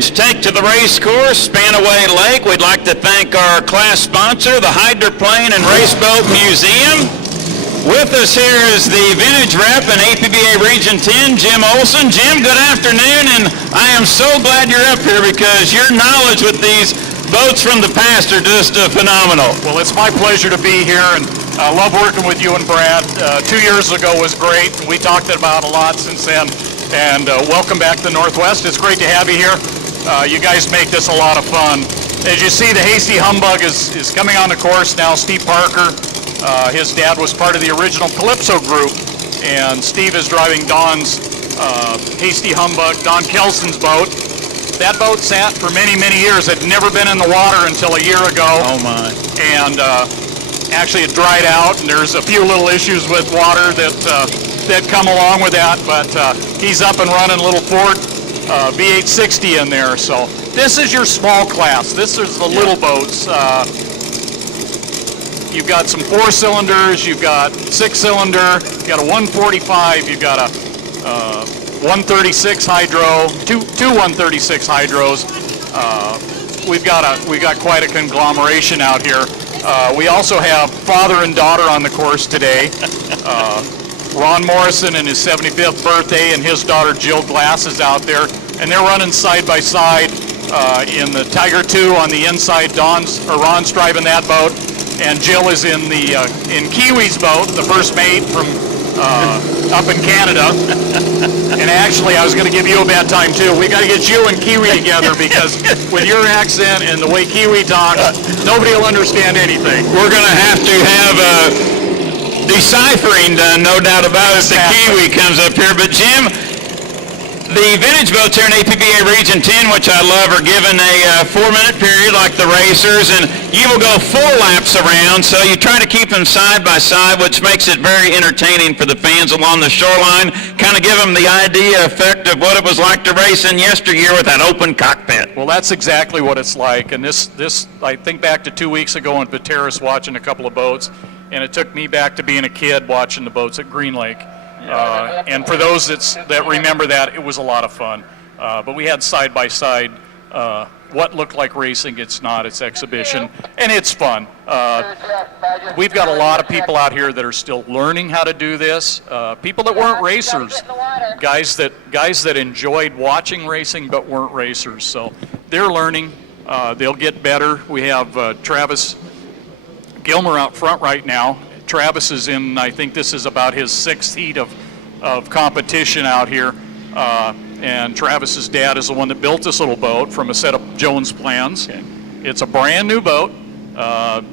vintage take to the race course, Spanaway Lake. We'd like to thank our class sponsor, the Hydroplane and Raceboat Museum. With us here is the vintage rep in APBA Region 10, Jim Olson. Jim, good afternoon, and I am so glad you're up here because your knowledge with these boats from the past are just phenomenal. Well, it's my pleasure to be here, and I love working with you and Brad. 2 years ago was great. We talked about a lot since then. And welcome back to the Northwest. It's great to have you here. You guys make this a lot of fun. As you see, the Hasty Humbug is coming on the course now. Steve Parker, his dad was part of the original Calypso group, and Steve is driving Don's Hasty Humbug, Don Kelson's boat. That boat sat for many, many years. It had never been in the water until a year ago. Oh my. And actually it dried out, and there's a few little issues with water that come along with that, but he's up and running, little Ford V860 in there. So this is your small class. This is the little boats. You've got some 4 cylinders, you've got 6 cylinder, you've got a 145, you've got a 136 hydro, two 136 hydros. We've got quite a conglomeration out here. We also have father and daughter on the course today. Ron Morrison and his 75th birthday, and his daughter Jill Glass is out there, and they're running side by side in the Tiger 2 on the inside. Ron's driving that boat, and Jill is in Kiwi's boat, the first mate from up in Canada. And actually, I was going to give you a bad time too. We got to get you and Kiwi together because with your accent and the way Kiwi talks, nobody will understand anything. We're going to have deciphering done, no doubt about it. The Kiwi comes up here. But Jim, the vintage boats here in APBA Region 10, which I love, are given a 4-minute period like the racers, and you will go 4 laps around, so you try to keep them side by side, which makes it very entertaining for the fans along the shoreline, kind of give them the effect of what it was like to race in yesteryear with that open cockpit. Well, that's exactly what it's like, and this I think back to 2 weeks ago in Pateros watching a couple of boats, and it took me back to being a kid watching the boats at Green Lake. And for those that remember that, it was a lot of fun. But we had side by side what looked like racing. It's not. It's exhibition, and it's fun. We've got a lot of people out here that are still learning how to do this. People that weren't racers, guys that enjoyed watching racing but weren't racers. So they're learning. They'll get better. We have Travis Gilmer out front right now. Travis is in, I think this is about his 6th heat of competition out here. And Travis's dad is the one that built this little boat from a set of Jones plans. Okay. It's a brand new boat.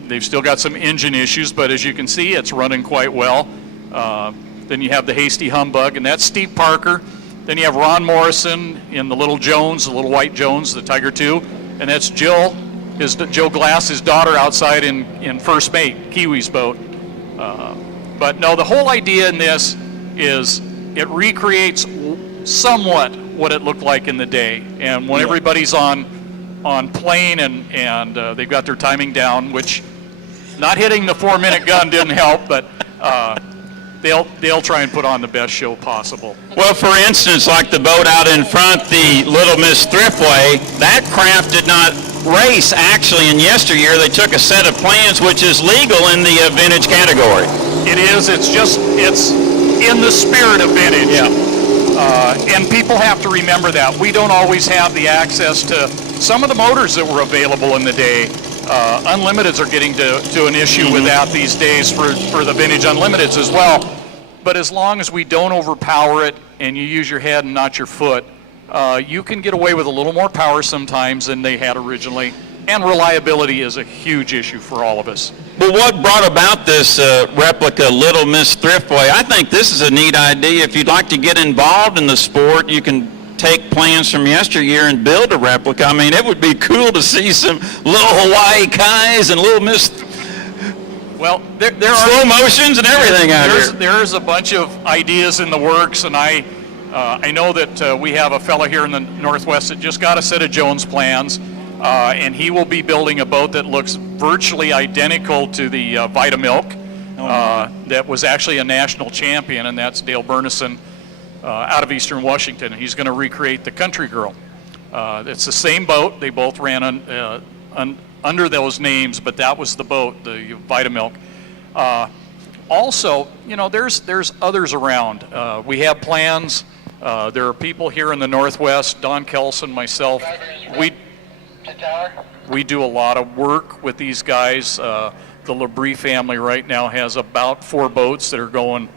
They've still got some engine issues, but as you can see, it's running quite well. Then you have the Hasty Humbug, and that's Steve Parker. Then you have Ron Morrison in the little Jones, the little white Jones, the Tiger 2. And that's Jill Glass, his daughter, outside in first mate, Kiwi's boat. But no, the whole idea in this is it recreates somewhat what it looked like in the day. And when everybody's on plane and they've got their timing down, which not hitting the 4-minute gun didn't help, but they'll try and put on the best show possible. Well, for instance, like the boat out in front, the Little Miss Thriftway, that craft did not race actually in yesteryear. They took a set of plans which is legal in the vintage category. It is. It's in the spirit of vintage. Yeah. And people have to remember that. We don't always have the access to some of the motors that were available in the day. Unlimiteds are getting to an issue with that these days for the vintage Unlimiteds as well. But as long as we don't overpower it and you use your head and not your foot, you can get away with a little more power sometimes than they had originally, and reliability is a huge issue for all of us. But what brought about this replica Little Miss Thriftway? I think this is a neat idea. If you'd like to get involved in the sport, you can take plans from yesteryear and build a replica. I mean, it would be cool to see some little Hawaii Kais and Little Miss Well, there slow motions and everything out here. There's a bunch of ideas in the works, and I know that we have a fellow here in the Northwest that just got a set of Jones plans, and he will be building a boat that looks virtually identical to the Vitamilk that was actually a national champion, and that's Dale Burnison out of Eastern Washington. He's going to recreate the Country Girl. It's the same boat. They both ran under those names, but that was the boat, the Vitamilk. Also, there's others around. We have plans. There are people here in the Northwest, Don Kelson, myself. We do a lot of work with these guys. The Labrie family right now has about 4 boats that are going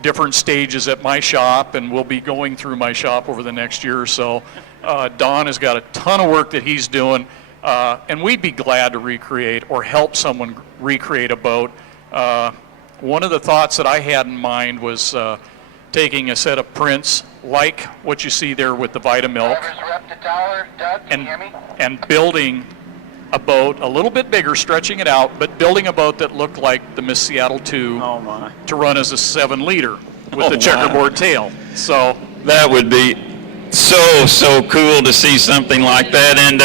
different stages at my shop, and will be going through my shop over the next year or so. Don has got a ton of work that he's doing, and we'd be glad to recreate or help someone recreate a boat. One of the thoughts that I had in mind was taking a set of prints like what you see there with the Vitamilk and building a boat a little bit bigger, stretching it out, but building a boat that looked like the Miss Seattle 2 to run as a 7-liter with the checkerboard tail. So that would be so cool to see something like that. And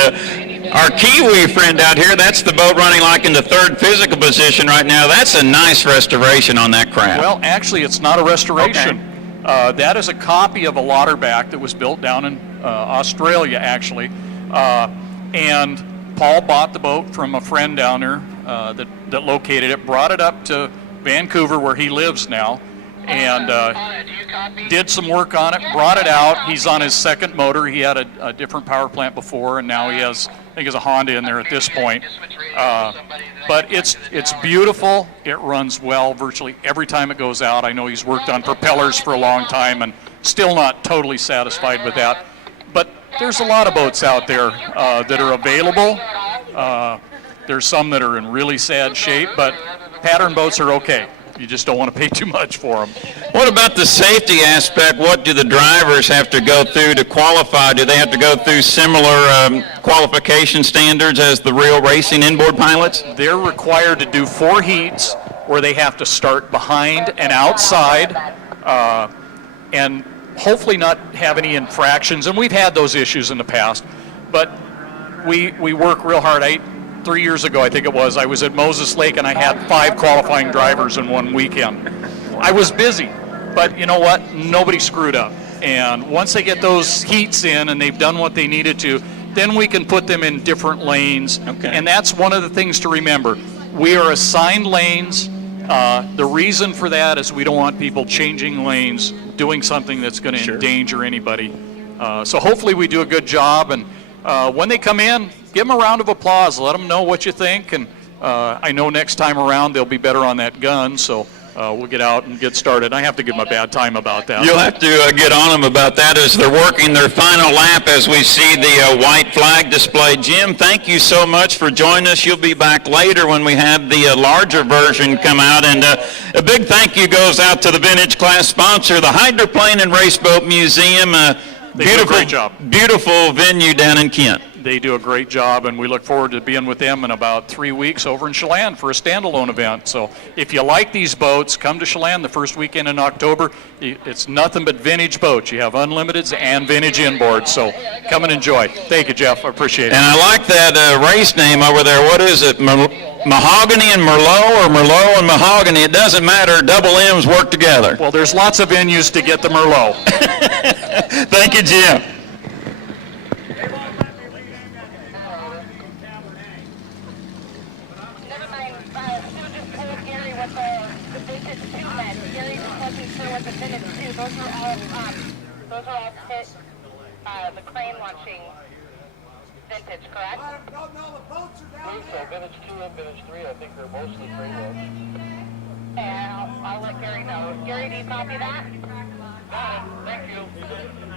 our Kiwi friend out here, that's the boat running like in the 3rd physical position right now. That's a nice restoration on that craft. Well, actually, it's not a restoration. Okay. That is a copy of a Lauterbach that was built down in Australia, actually. And Paul bought the boat from a friend down there that located it, brought it up to Vancouver where he lives now, and did some work on it, brought it out. He's on his 2nd motor. He had a different power plant before, and now he has, I think, a Honda in there at this point. But it's beautiful. It runs well virtually every time it goes out. I know he's worked on propellers for a long time and still not totally satisfied with that. But there's a lot of boats out there that are available. There's some that are in really sad shape, but pattern boats are okay. You just don't want to pay too much for them. What about the safety aspect? What do the drivers have to go through to qualify? Do they have to go through similar qualification standards as the real racing inboard pilots? They're required to do 4 heats where they have to start behind and outside and hopefully not have any infractions. And we've had those issues in the past, but we work real hard. 3 years ago, I think it was, I was at Moses Lake and I had 5 qualifying drivers in one weekend. I was busy, but you know what? Nobody screwed up. And once they get those heats in and they've done what they needed to, then we can put them in different lanes. Okay. And that's one of the things to remember. We are assigned lanes. The reason for that is we don't want people changing lanes, doing something that's going to endanger anybody. So hopefully we do a good job, and when they come in, give them a round of applause. Let them know what you think, and I know next time around they'll be better on that gun, so we'll get out and get started. I have to give them a bad time about that. You'll have to get on them about that as they're working their final lap as we see the white flag displayed. Jim, thank you so much for joining us. You'll be back later when we have the larger version come out, and a big thank you goes out to the Vintage Class sponsor, the Hydroplane and Raceboat Museum. Great job. Beautiful venue down in Kent. They do a great job, and we look forward to being with them in about 3 weeks over in Chelan for a standalone event. So if you like these boats, come to Chelan the first weekend in October. It's nothing but vintage boats. You have unlimiteds and vintage inboards, so come and enjoy. Thank you, Jeff. I appreciate it. And I like that race name over there. What is it? Mahogany and Merlot, or Merlot and Mahogany? It doesn't matter. Double M's work together. Well, there's lots of venues to get the Merlot. Thank you, Jim. Those are all pit, the crane launching vintage, correct? No, the boats are down there. Vintage 2 and Vintage 3, I think they're mostly crane launch. And I'll let Gary know. Gary, do you copy that?